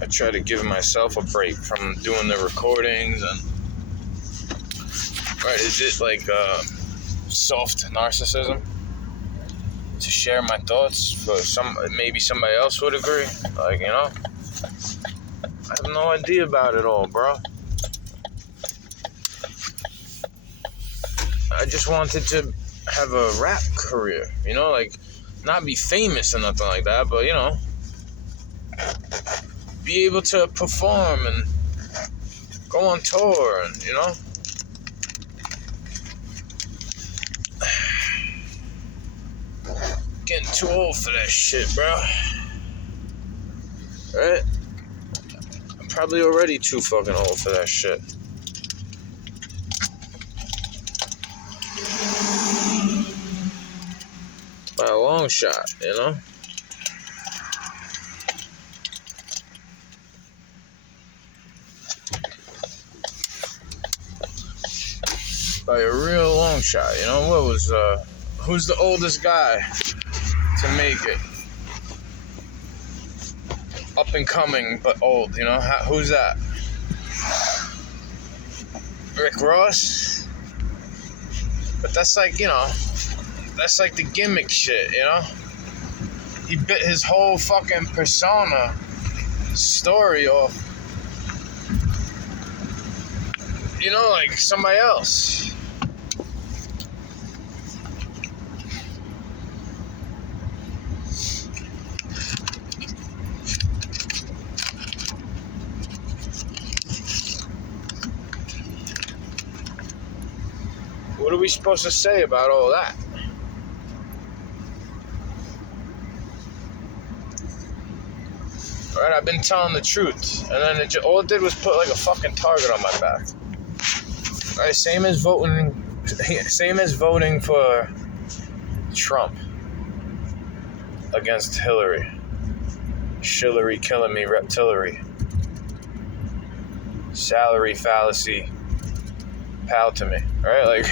I try to give myself a break from doing the recordings and. Right? Is it like soft narcissism to share my thoughts for maybe somebody else would agree? Like, you know, I have no idea about it all, bro. I just wanted to have a rap career, you know, like not be famous or nothing like that, but you know, be able to perform and go on tour and, you know. Getting too old for that shit, bro. Right? I'm probably already too fucking old for that shit. By a long shot, you know? By a real long shot, you know? What was, who's the oldest guy to make it? Up and coming, but old, you know? Who's that? Rick Ross? But that's like, you know, that's like the gimmick shit, you know? He bit his whole fucking persona story off, you know, like somebody else. What are we supposed to say about all that? Alright, I've been telling the truth. And then all it did was put like a fucking target on my back. Alright, same as voting for Trump against Hillary. Shillery killing me, reptillery. Salary fallacy. Pal to me, right? Like,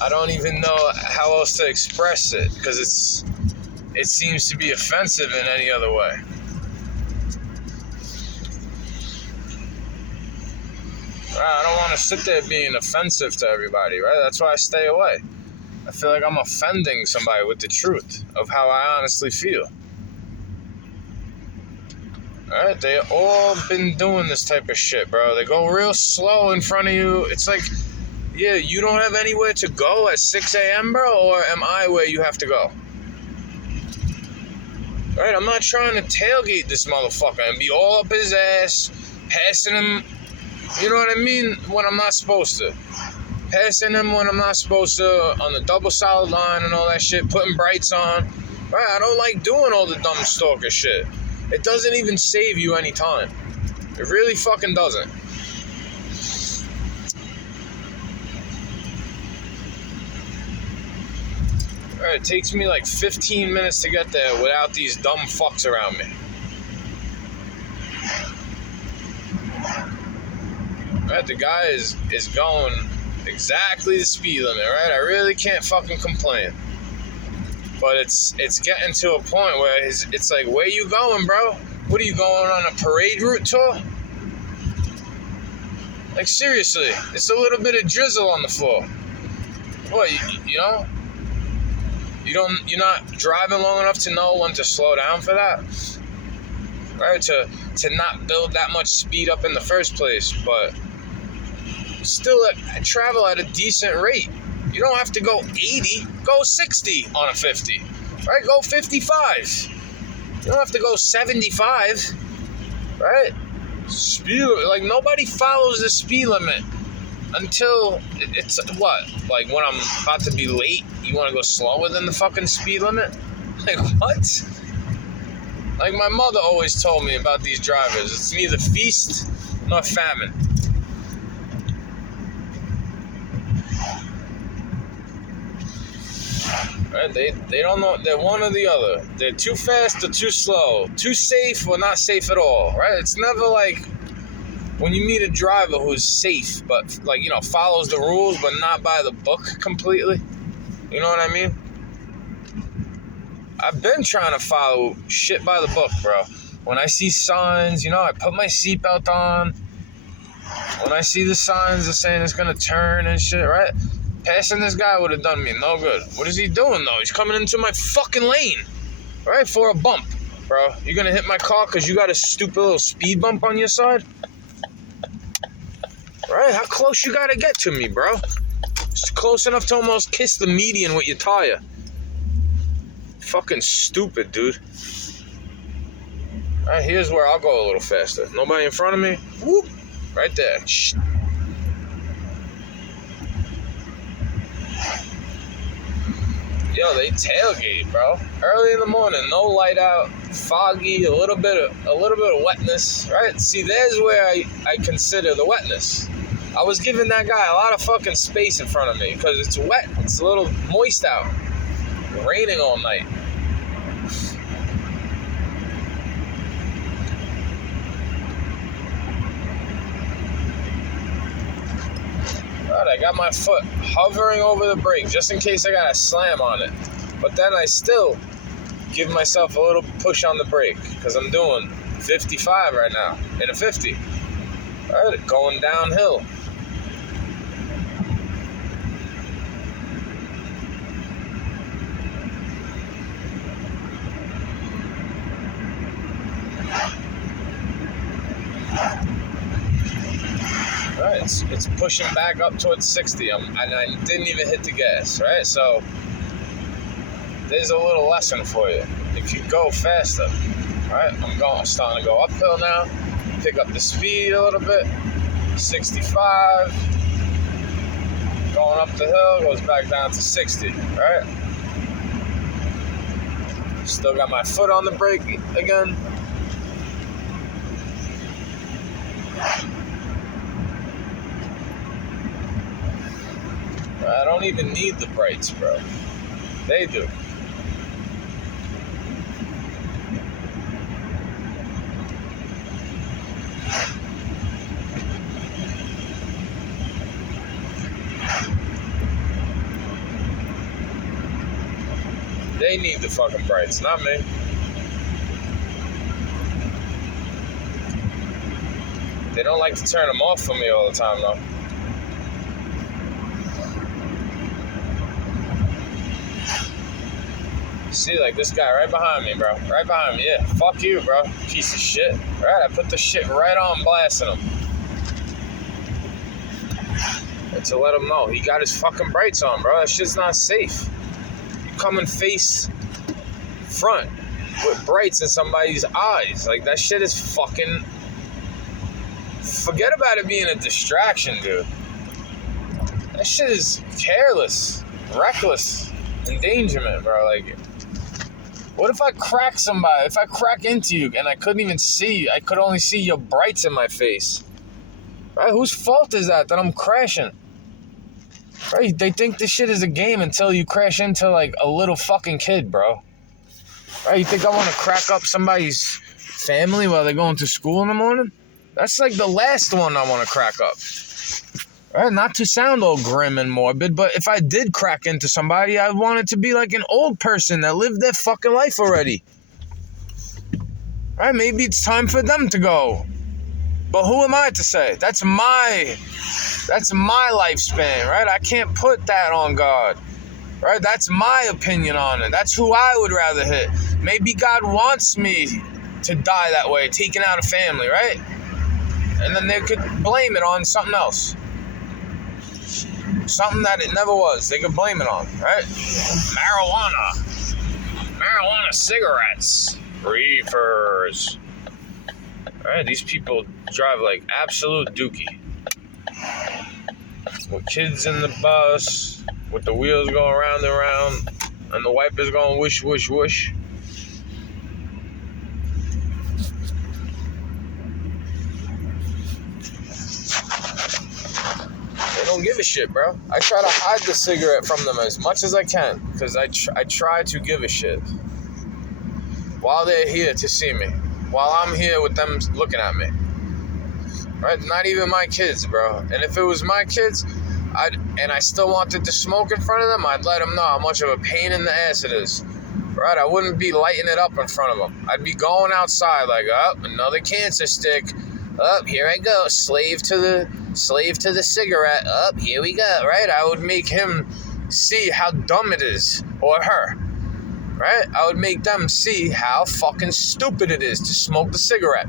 I don't even know how else to express it because it seems to be offensive in any other way. I don't want to sit there being offensive to everybody, right? That's why I stay away. I feel like I'm offending somebody with the truth of how I honestly feel. Alright, they all been doing this type of shit, bro. They go real slow in front of you. It's like, yeah, you don't have anywhere to go at 6 a.m., bro? Or am I where you have to go? Alright, I'm not trying to tailgate this motherfucker and be all up his ass, passing him, you know what I mean, when I'm not supposed to. Passing him when I'm not supposed to, on the double solid line and all that shit, putting brights on. Right, I don't like doing all the dumb stalker shit. It doesn't even save you any time. It really fucking doesn't. Alright, it takes me like 15 minutes to get there without these dumb fucks around me. Alright, the guy is going exactly the speed limit, right? I really can't fucking complain. But it's getting to a point where it's like, where you going, bro? What are you going on a parade route tour? Like, seriously, it's a little bit of drizzle on the floor. What, you know? You're not driving long enough to know when to slow down for that? Right? To not build that much speed up in the first place, but still travel at a decent rate. You don't have to go 80, go 60 on a 50, right? Go 55. You don't have to go 75, right? Speed, like, nobody follows the speed limit until it's what? Like, when I'm about to be late, you want to go slower than the fucking speed limit? Like, what? Like, my mother always told me about these drivers. It's neither feast nor famine. Right? They don't know. They're one or the other. They're too fast or too slow. Too safe or not safe at all. Right? It's never like when you meet a driver who's safe, but, like, you know, follows the rules, but not by the book completely. You know what I mean? I've been trying to follow shit by the book, bro. When I see signs, I put my seatbelt on. When I see the signs that saying it's gonna turn and shit, right? Passing this guy would have done me no good. What is he doing though? He's coming into my fucking lane, right? For a bump, bro. You're gonna hit my car because you got a stupid little speed bump on your side? Right? How close you gotta get to me, bro? It's close enough to almost kiss the median with your tire. Fucking stupid, dude. Alright, here's where I'll go a little faster. Nobody in front of me. Whoop. Right there. Shh. Yo, they tailgate, bro. Early in the morning, no light out, foggy, a little bit of wetness, right? See, there's where I consider the wetness. I was giving that guy a lot of fucking space in front of me because it's wet. It's a little moist out. Raining all night. Right, I got my foot hovering over the brake just in case I got a slam on it. But then I still give myself a little push on the brake because I'm doing 55 right now in a 50. All right, going downhill. Right, it's pushing back up towards 60, and I didn't even hit the gas, right? So there's a little lesson for you. If you go faster, right? I'm starting to go uphill now. Pick up the speed a little bit. 65. Going up the hill, goes back down to 60, right? Still got my foot on the brake again. I don't even need the brights, bro. They do. They need the fucking brights, not me. They don't like to turn them off for me all the time, though. See, like this guy right behind me, bro. Right behind me, yeah. Fuck you, bro. Piece of shit. Right, I put the shit right on blasting him. And to let him know, he got his fucking brights on, bro. That shit's not safe. You coming face front with brights in somebody's eyes. Like, that shit is fucking... Forget about it being a distraction, dude. That shit is careless, reckless endangerment, bro. Like... What if I crack somebody? If I crack into you and I couldn't even see you, I could only see your brights in my face. Right? Whose fault is that I'm crashing? Right? They think this shit is a game until you crash into like a little fucking kid, bro. Right? You think I want to crack up somebody's family while they're going to school in the morning? That's like the last one I want to crack up. Right? Not to sound all grim and morbid, but if I did crack into somebody, I want it to be like an old person that lived their fucking life already. Right? Maybe it's time for them to go. But who am I to say? That's my lifespan, right? I can't put that on God. Right? That's my opinion on it. That's who I would rather hit. Maybe God wants me to die that way, taking out a family, right? And then they could blame it on something else. Something that it never was. They could blame it on, right? Marijuana cigarettes, reefers. Right? These people drive like absolute dookie. With kids in the bus, with the wheels going round and round, and the wipers going whoosh, whoosh, whoosh. Don't give a shit, bro. I try to hide the cigarette from them as much as I can because I try to give a shit while they're here to see me, while I'm here with them looking at me. Right? Not even my kids, bro. And if it was my kids, and I still wanted to smoke in front of them, I'd let them know how much of a pain in the ass it is. Right? I wouldn't be lighting it up in front of them. I'd be going outside like, oh, another cancer stick. Up, here I go. Slave to the cigarette. Up, here we go. Right? I would make him see how dumb it is, or her. Right? I would make them see how fucking stupid it is to smoke the cigarette.